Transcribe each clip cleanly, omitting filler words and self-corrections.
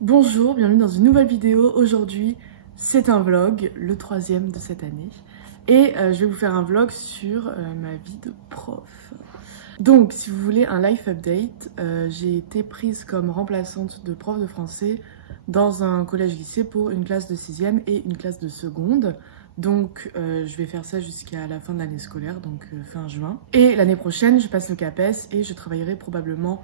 Bonjour, bienvenue dans une nouvelle vidéo. Aujourd'hui, c'est un vlog, le 3e de cette année. Et je vais vous faire un vlog sur ma vie de prof. Donc, si vous voulez un life update, j'ai été prise comme remplaçante de prof de français dans un collège-lycée pour une classe de 6e et une classe de seconde. Donc, je vais faire ça jusqu'à la fin de l'année scolaire, donc fin juin. Et l'année prochaine, je passe le CAPES et je travaillerai probablement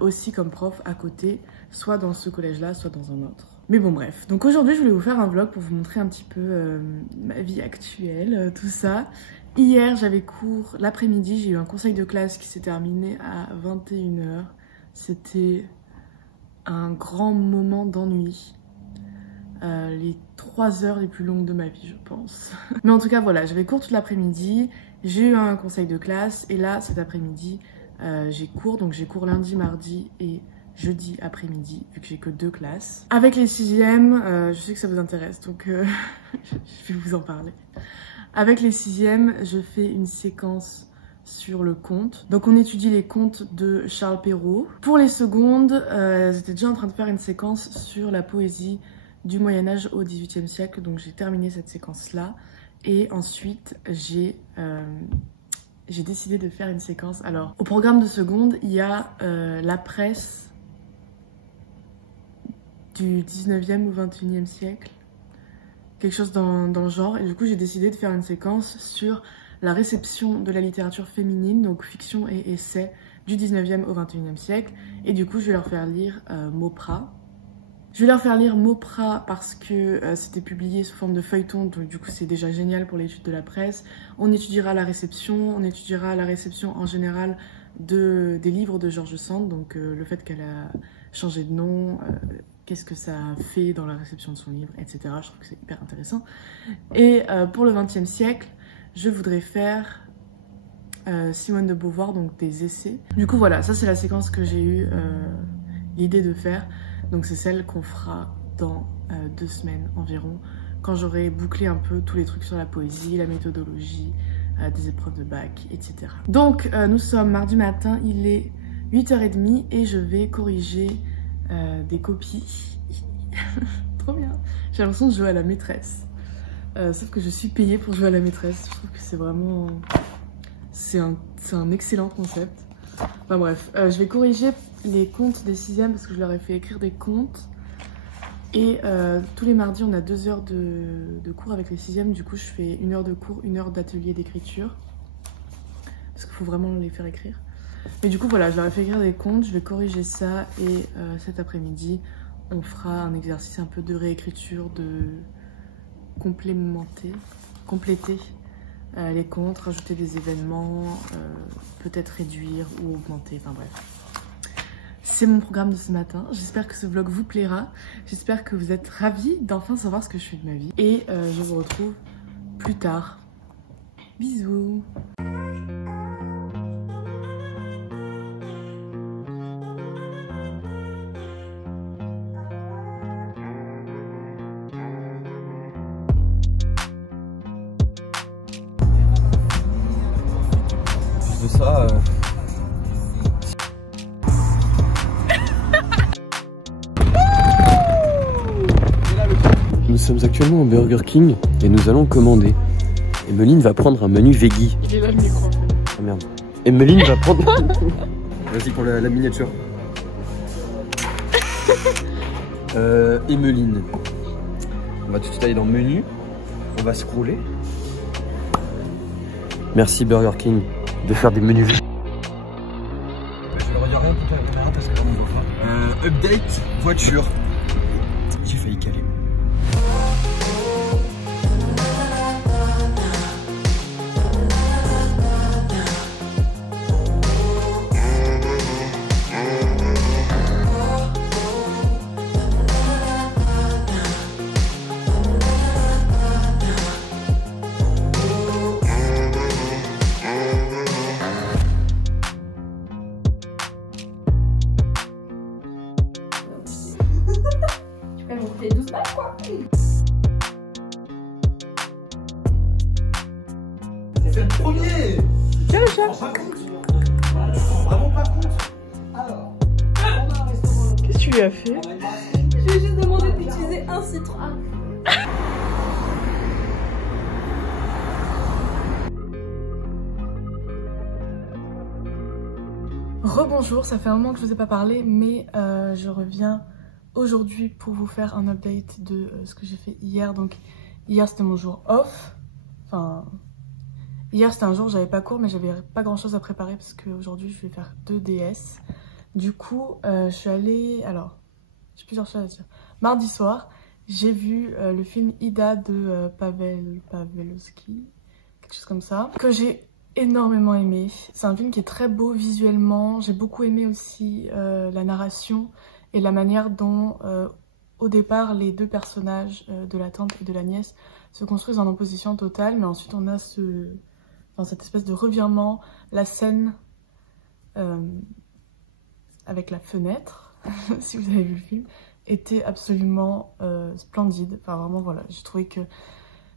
aussi comme prof à côté, soit dans ce collège-là, soit dans un autre. Mais bon, bref. Donc aujourd'hui, je voulais vous faire un vlog pour vous montrer un petit peu ma vie actuelle, tout ça. Hier, j'avais cours l'après-midi, j'ai eu un conseil de classe qui s'est terminé à 21 h. C'était un grand moment d'ennui. Les 3 heures les plus longues de ma vie, je pense. Mais en tout cas, voilà, j'avais cours toute l'après-midi, j'ai eu un conseil de classe, et là, cet après-midi, j'ai cours, donc j'ai cours lundi, mardi et jeudi après-midi, vu que j'ai que 2 classes. Avec les 6e, je sais que ça vous intéresse, donc je vais vous en parler. Avec les 6e, je fais une séquence sur le conte. Donc on étudie les contes de Charles Perrault. Pour les secondes, j'étais déjà en train de faire une séquence sur la poésie du Moyen-Âge au XVIIIe siècle, donc j'ai terminé cette séquence-là. Et ensuite, j'ai décidé de faire une séquence. Alors, au programme de seconde, il y a la presse du 19e ou 21e siècle, quelque chose dans le genre, et du coup j'ai décidé de faire une séquence sur la réception de la littérature féminine, donc fiction et essai, du 19e au 21e siècle, et du coup je vais leur faire lire Mauprat. Je vais leur faire lire Mauprat parce que c'était publié sous forme de feuilleton, donc du coup c'est déjà génial pour l'étude de la presse. On étudiera la réception en général des livres de George Sand, donc le fait qu'elle a changé de nom, qu'est-ce que ça a fait dans la réception de son livre, etc. Je trouve que c'est hyper intéressant. Et pour le XXe siècle, je voudrais faire Simone de Beauvoir, donc des essais. Du coup voilà, ça c'est la séquence que j'ai eu l'idée de faire. Donc c'est celle qu'on fera dans 2 semaines environ, quand j'aurai bouclé un peu tous les trucs sur la poésie, la méthodologie, des épreuves de bac, etc. Donc nous sommes mardi matin, il est 8h30 et je vais corriger des copies. Trop bien. J'ai l'impression de jouer à la maîtresse. Sauf que je suis payée pour jouer à la maîtresse. Je trouve que c'est vraiment... C'est un excellent concept. Enfin bref, je vais corriger les contes des 6e parce que je leur ai fait écrire des contes. Et tous les mardis, on a 2 heures de cours avec les 6e. Du coup, je fais 1 heure de cours, 1 heure d'atelier d'écriture. Parce qu'il faut vraiment les faire écrire. Mais du coup, voilà, je leur ai fait écrire des contes. Je vais corriger ça. Et cet après-midi, on fera un exercice un peu de réécriture, de compléter les contes, rajouter des événements, peut-être réduire ou augmenter, enfin bref. C'est mon programme de ce matin. J'espère que ce vlog vous plaira. J'espère que vous êtes ravis d'enfin savoir ce que je fais de ma vie. Et je vous retrouve plus tard. Bisous. De ça, Nous sommes actuellement au Burger King et nous allons commander. Emeline va prendre un menu veggie. Il est là le micro. Ah merde. Emeline va prendre... Vas-y pour la miniature. Emeline. On va tout de suite aller dans menu. On va scroller. Merci Burger King de faire des menus. Je vais le regarder un peu à la caméra parce que là on voit pas. Update voiture. J'ai failli caler. On fait 12 balles quoi. C'est le premier. Tiens le chat. Vraiment pas compte. Alors, Qu'est-ce que tu lui as fait? Non, c'est trop. Rebonjour, ça fait un moment que je vous ai pas parlé, mais je reviens aujourd'hui pour vous faire un update de ce que j'ai fait hier. Donc hier c'était mon jour off, enfin hier c'était un jour où j'avais pas cours mais j'avais pas grand chose à préparer parce qu'aujourd'hui je vais faire 2 DS. Du coup je suis allée, alors j'ai plusieurs choses à dire. Mardi soir j'ai vu le film Ida de Paweł Pawłowski, quelque chose comme ça, que j'ai énormément aimé. C'est un film qui est très beau visuellement. J'ai beaucoup aimé aussi la narration et la manière dont au départ les deux personnages de la tante et de la nièce se construisent en opposition totale, mais ensuite on a cette espèce de revirement, la scène avec la fenêtre, si vous avez vu le film, était absolument splendide. Enfin vraiment voilà, j'ai trouvé que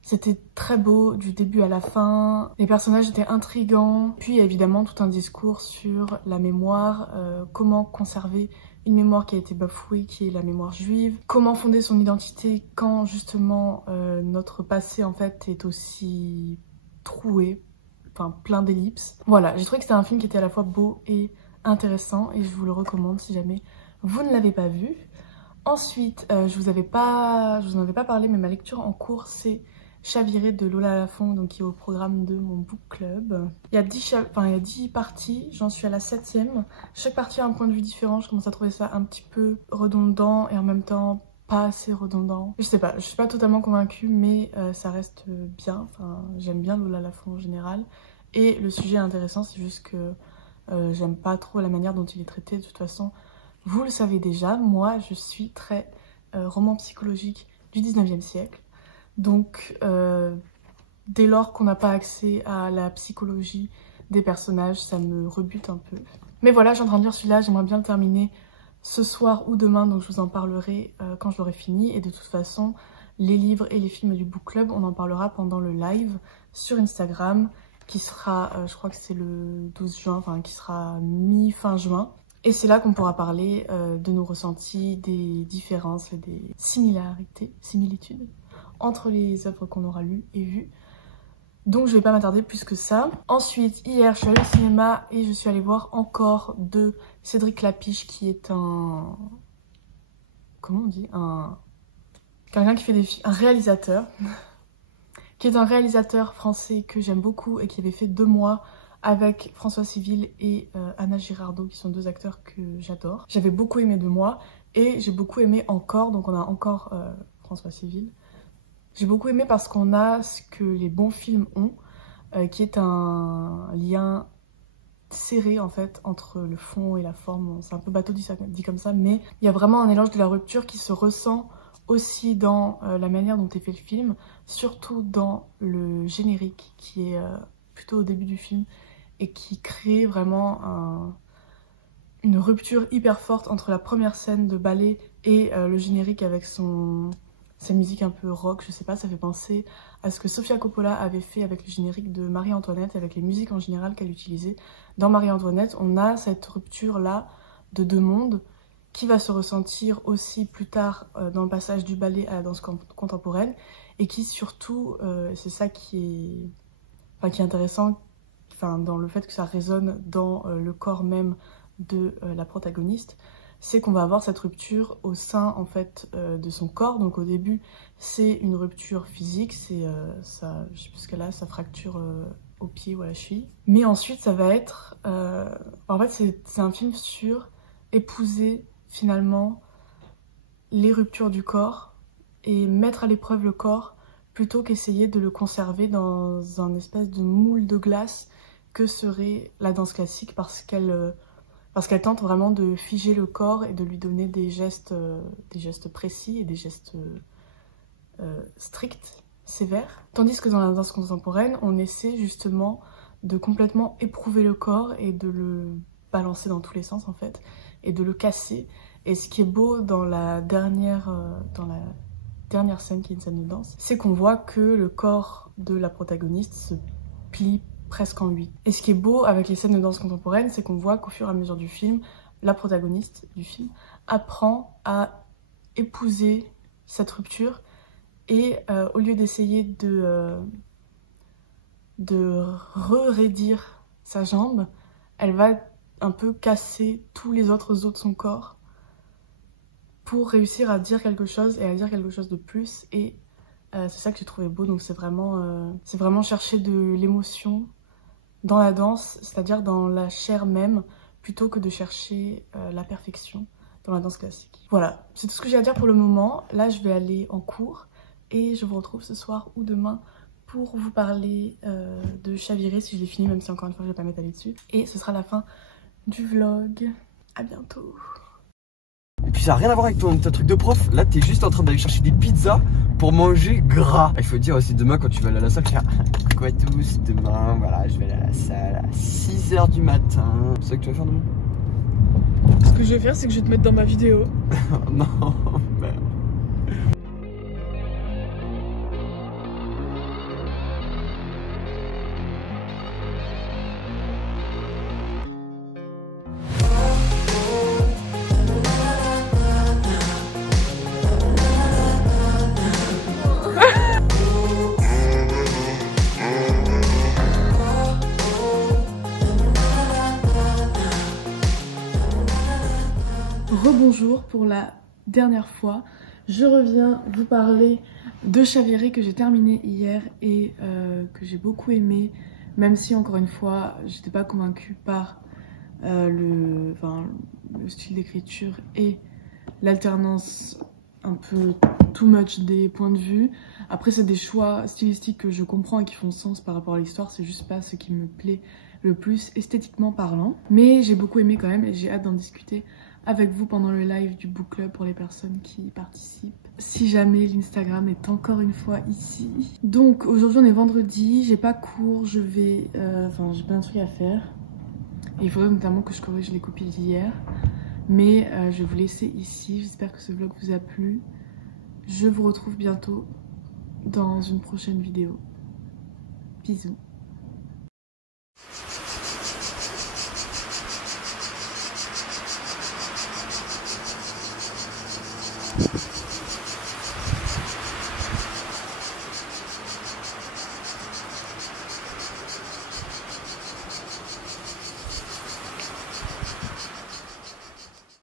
c'était très beau du début à la fin, les personnages étaient intrigants, puis il y a évidemment tout un discours sur la mémoire, comment conserver une mémoire qui a été bafouée, qui est la mémoire juive, comment fonder son identité quand justement notre passé en fait est aussi troué, enfin plein d'ellipses. Voilà, j'ai trouvé que c'était un film qui était à la fois beau et intéressant et je vous le recommande si jamais vous ne l'avez pas vu. Ensuite, je vous en avais pas parlé, mais ma lecture en cours c'est Chaviré de Lola Lafont, donc qui est au programme de mon book club. Il y a 10 parties, j'en suis à la 7e. Chaque partie a un point de vue différent, je commence à trouver ça un petit peu redondant et en même temps pas assez redondant. Je sais pas, je suis pas totalement convaincue, mais ça reste bien. Enfin, j'aime bien Lola Lafont en général. Et le sujet est intéressant, c'est juste que j'aime pas trop la manière dont il est traité. De toute façon, vous le savez déjà, moi je suis très roman psychologique du 19e siècle. Donc dès lors qu'on n'a pas accès à la psychologie des personnages, ça me rebute un peu. Mais voilà, je suis en train de lire celui-là, j'aimerais bien le terminer ce soir ou demain, donc je vous en parlerai quand je l'aurai fini. Et de toute façon, les livres et les films du book club, on en parlera pendant le live sur Instagram, qui sera, je crois que c'est le 12 juin, enfin qui sera mi-fin juin. Et c'est là qu'on pourra parler de nos ressentis, des différences et des similitudes entre les œuvres qu'on aura lues et vues. Donc je vais pas m'attarder plus que ça. Ensuite, hier, je suis allée au cinéma et je suis allée voir encore de Cédric Lapiche, qui est un... Comment on dit? Quelqu'un qui fait des films... Un réalisateur. Qui est un réalisateur français que j'aime beaucoup et qui avait fait 2 mois avec François Civil et Anna Girardot, qui sont 2 acteurs que j'adore. J'avais beaucoup aimé 2 mois et j'ai beaucoup aimé Encore, donc on a encore François Civil. J'ai beaucoup aimé parce qu'on a ce que les bons films ont, qui est un lien serré en fait entre le fond et la forme. C'est un peu bateau dit comme ça, mais il y a vraiment un élange de la rupture qui se ressent aussi dans la manière dont est fait le film, surtout dans le générique qui est plutôt au début du film et qui crée vraiment une rupture hyper forte entre la première scène de ballet et le générique avec sa musique un peu rock, je sais pas, ça fait penser à ce que Sofia Coppola avait fait avec le générique de Marie-Antoinette, avec les musiques en général qu'elle utilisait. Dans Marie-Antoinette, on a cette rupture-là de 2 mondes qui va se ressentir aussi plus tard dans le passage du ballet à la danse contemporaine et qui surtout, c'est ça qui est intéressant, dans le fait que ça résonne dans le corps même de la protagoniste, c'est qu'on va avoir cette rupture au sein en fait de son corps. Donc au début c'est une rupture physique, c'est je sais plus ce qu'elle a, sa fracture au pied ou à la cheville. Mais ensuite ça va être, en fait c'est un film sur épouser finalement les ruptures du corps et mettre à l'épreuve le corps plutôt qu'essayer de le conserver dans un espèce de moule de glace que serait la danse classique, parce qu'elle tente vraiment de figer le corps et de lui donner des gestes précis et des gestes stricts, sévères. Tandis que dans la danse contemporaine, on essaie justement de complètement éprouver le corps et de le balancer dans tous les sens en fait, et de le casser. Et ce qui est beau dans la dernière scène, qui est une scène de danse, c'est qu'on voit que le corps de la protagoniste se plie presque en 8. Et ce qui est beau avec les scènes de danse contemporaine, c'est qu'on voit qu'au fur et à mesure du film, la protagoniste du film apprend à épouser cette rupture et au lieu d'essayer de raidir sa jambe, elle va un peu casser tous les autres os de son corps pour réussir à dire quelque chose et à dire quelque chose de plus. Et c'est ça que j'ai trouvé beau. Donc c'est vraiment chercher de l'émotion dans la danse, c'est-à-dire dans la chair même, plutôt que de chercher la perfection dans la danse classique. Voilà, c'est tout ce que j'ai à dire pour le moment. Là, je vais aller en cours et je vous retrouve ce soir ou demain pour vous parler de Chaviré si je l'ai fini, même si encore une fois je vais pas m'étaler dessus. Et ce sera la fin du vlog. À bientôt. Et puis ça n'a rien à voir avec ton truc de prof. Là t'es juste en train d'aller chercher des pizzas pour manger gras. Il faut dire aussi demain quand tu vas aller à la salle, faire coucou à tous, demain voilà je vais aller à la salle à 6 h du matin. C'est ça que tu vas faire demain? Ce que je vais faire c'est que je vais te mettre dans ma vidéo. Non merde. Rebonjour pour la dernière fois. Je reviens vous parler de Chaviré que j'ai terminé hier et que j'ai beaucoup aimé, même si encore une fois j'étais pas convaincue par le style d'écriture et l'alternance un peu too much des points de vue. Après c'est des choix stylistiques que je comprends et qui font sens par rapport à l'histoire, c'est juste pas ce qui me plaît le plus esthétiquement parlant. Mais j'ai beaucoup aimé quand même et j'ai hâte d'en discuter avec vous pendant le live du book club pour les personnes qui y participent. Si jamais l'Instagram est encore une fois ici. Donc aujourd'hui on est vendredi, j'ai pas cours, j'ai plein de trucs à faire. Et il faudrait notamment que je corrige les copies d'hier. Mais je vais vous laisser ici, j'espère que ce vlog vous a plu. Je vous retrouve bientôt dans une prochaine vidéo. Bisous.